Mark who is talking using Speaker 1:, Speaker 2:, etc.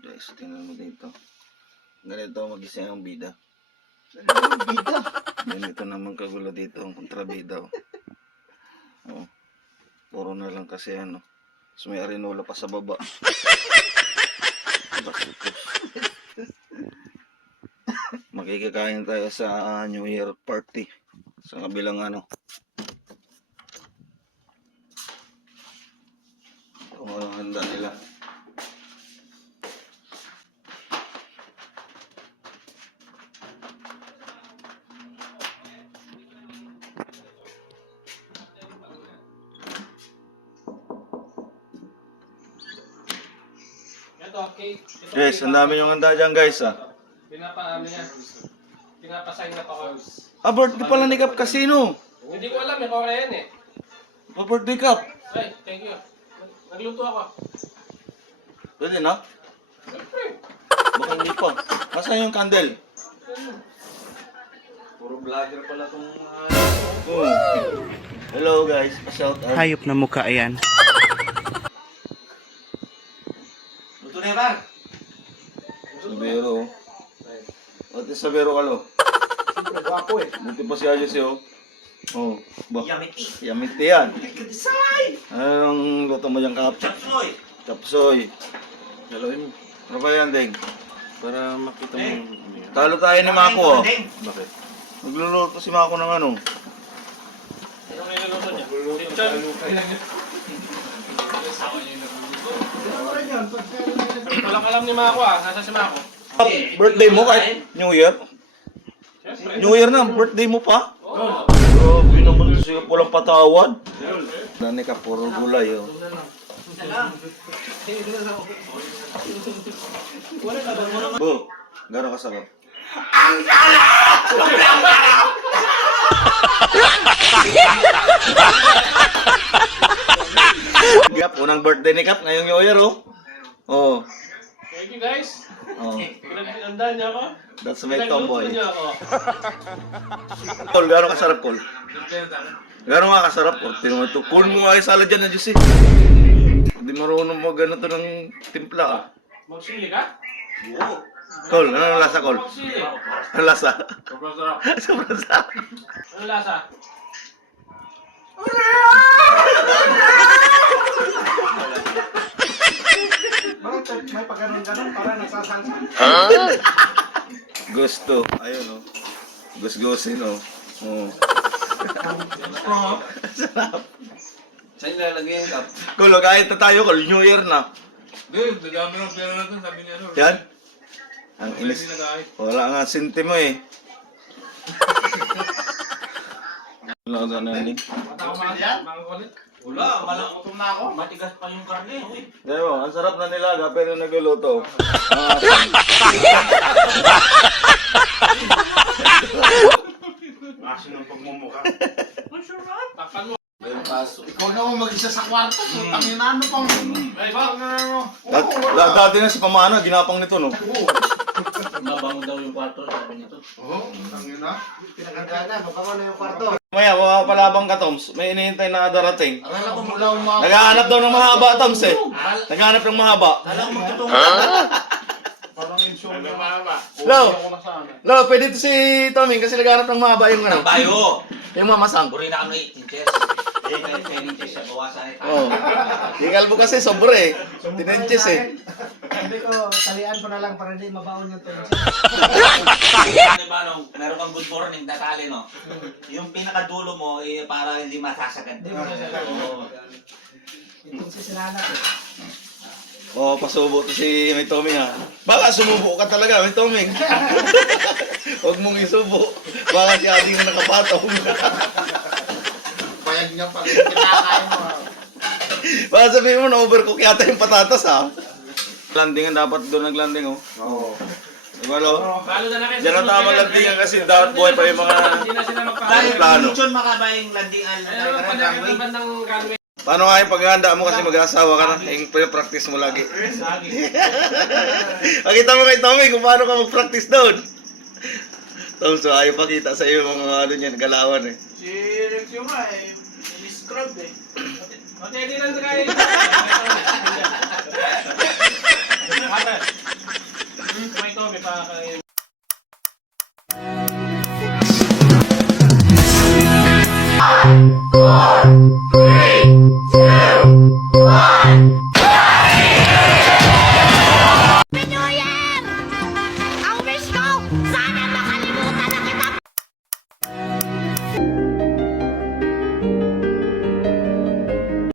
Speaker 1: Guys, tingnan mo dito. Ganito mag-isa ang bida.
Speaker 2: Bida.
Speaker 1: Ganito naman kagulo dito ang kontrabida. Oh. Puro na lang kasi ano. Tapos may arinola pa sa baba. Bastos. Makikikain tayo sa New Year party. Sa kabilang ano. Ito ang handa nila. Guys, ang dami yung handa dyan guys ah.
Speaker 3: Pinapaano niya. Pinapasign na pa ko.
Speaker 1: Birthday pala ni Cap Casino.
Speaker 3: Hindi ko alam, may Korean eh.
Speaker 1: Birthday Cap.
Speaker 3: Ay, thank you. Nagluto ako.
Speaker 1: Pwede na?
Speaker 3: Siyempre.
Speaker 1: Baka hindi pa. Nasaan yung candle?
Speaker 2: Puro vlogger pala tong...
Speaker 1: Oh. Hello guys, pa-shout out.
Speaker 4: Hayop na mukha yan.
Speaker 2: Luto na ba?
Speaker 1: Sabero. Ate Sabero ka lo.
Speaker 2: Siyempre, gwapo eh.
Speaker 1: Buti pa si Ayos yun. Oh. Ba?
Speaker 2: Yamiti.
Speaker 1: Yamiti yan.
Speaker 2: Kadisay!
Speaker 1: Anong luto mo dyan, Kap?
Speaker 2: Chapsoy!
Speaker 1: Chapsoy.
Speaker 2: Galoin mo.
Speaker 1: Ano ba yan, Deng?
Speaker 2: Para makita mo.
Speaker 1: Talo tayo ni Mako oh.
Speaker 2: Bakit?
Speaker 1: Nagluluto si Mako ng ano.
Speaker 3: Anong niluluto niya? Walang alam ni Mako ah. Nasa si Mako.
Speaker 1: Birthday mo kahit New Year?
Speaker 3: Siyempre.
Speaker 1: New Year na, birthday mo pa?
Speaker 3: Oo.
Speaker 1: Grabe naman siya, walang patawad. Dani ka, puro gulay oh. Bo, gano'n kasarap? Kap, unang birthday ni Kap ngayong New Year oh. Oh.
Speaker 3: Thank you guys.
Speaker 1: Oh.
Speaker 3: Pinagandaan niya ako.
Speaker 1: That's my
Speaker 3: Pinagluto
Speaker 1: tomboy.
Speaker 3: niya ako.
Speaker 1: Kol, gano'n kasarap, Kol? Gano'n nga kasarap, Kol? Tinuman ito. Kol mo nga yung salad dyan na Diyos eh. Hindi marunong mo ganito ng timpla ah.
Speaker 3: Magsili ka?
Speaker 2: Oo.
Speaker 1: Kol, anong lasa, Kol?
Speaker 3: Magsili.
Speaker 1: Anong lasa?
Speaker 3: Sobrang sarap.
Speaker 1: Sobrang sarap.
Speaker 3: Ano lasa?
Speaker 2: Bakit may pagganon-ganon para nagsasalsa?
Speaker 1: Gusto. Ayun oh. Gusgusin oh. Oh. Sarap.
Speaker 2: Saan nilalagay yung cup?
Speaker 1: Kol, kahit na tayo, Kol. New Year na.
Speaker 3: Hindi, dami ng pera na ito. Sabi niya ano.
Speaker 1: Yan. Ang inis. Wala nga sintimo eh. Wala ka na ni.
Speaker 3: Matako mga kulit.
Speaker 2: Wala, malangutong na ako. Matigas pa yung karne. Uy.
Speaker 1: Dahil mo, ang sarap na nilaga pero nagluluto.
Speaker 2: Asin ng pagmumukha.
Speaker 3: Masarap. Takpan mo.
Speaker 2: Mayroong paso. Ikaw naman mag-isa sa kwarto. Tangin na ano pang...
Speaker 3: Ay, ba?
Speaker 1: Dati na si Pamana, ginapang nito no.
Speaker 2: Mabango daw yung kwarto, sabi nito.
Speaker 5: Oo, tangin na. Pinakagana, mabango na yung kwarto.
Speaker 1: Maya, palabang ka, Toms. May inihintay na darating.
Speaker 5: Akala ko mula umabot.
Speaker 1: Naghahanap daw ng mahaba, Toms eh. Naghahanap ng mahaba.
Speaker 2: Kala ko magtutong.
Speaker 5: Parang insomnia.
Speaker 1: Lo, Lo, pwede ito si Toming kasi naghahanap ng mahaba yung ano.
Speaker 2: Bayo!
Speaker 1: Yung mamasang.
Speaker 2: Buri na kami 18 inches. 10 inches siya, bawasan ito.
Speaker 1: Oh. Yung kalbo kasi sobre eh. 10 inches eh.
Speaker 5: Sabi ko, talian ko na lang para hindi mabaon yung tulog.
Speaker 2: Ano ba, no? Meron kang good morning na tali, no? Yung pinakadulo mo, eh, para hindi masasagad.
Speaker 5: Hindi masasagad.
Speaker 2: Oo.
Speaker 5: Itong sisinanak eh.
Speaker 1: Oh, pasubo to si May Toming ha. Baka sumubo ka talaga, May Toming. Huwag mong isubo. Baka si Adi mo nakapataw.
Speaker 5: Payag niya pala yung kinakain mo.
Speaker 1: Baka sabihin mo na overcook yata yung patatas ha. Landingan dapat doon naglanding oh.
Speaker 5: Oo.
Speaker 1: Diba lo?
Speaker 3: Palo na na kayo.
Speaker 1: Diyan ang tamang landingan kasi dapat buhay pa yung mga
Speaker 3: Hindi na sila
Speaker 2: Dahil
Speaker 1: plano.
Speaker 2: lechon makabayang landingan na
Speaker 3: Ayun,
Speaker 2: tayo
Speaker 3: pala
Speaker 2: runway.
Speaker 3: yung bandang runway.
Speaker 1: Paano nga yung paghahanda mo kasi mag-asawa ka na? Yung practice mo lagi. Pakita mo kay Tommy kung paano ka mag-practice doon. Tom, so ayaw pakita sa iyo mga ano niyan, galawan eh.
Speaker 5: Si Rex yung nga eh, in-scrub eh.
Speaker 3: Mati, hindi lang kayo. pa kayo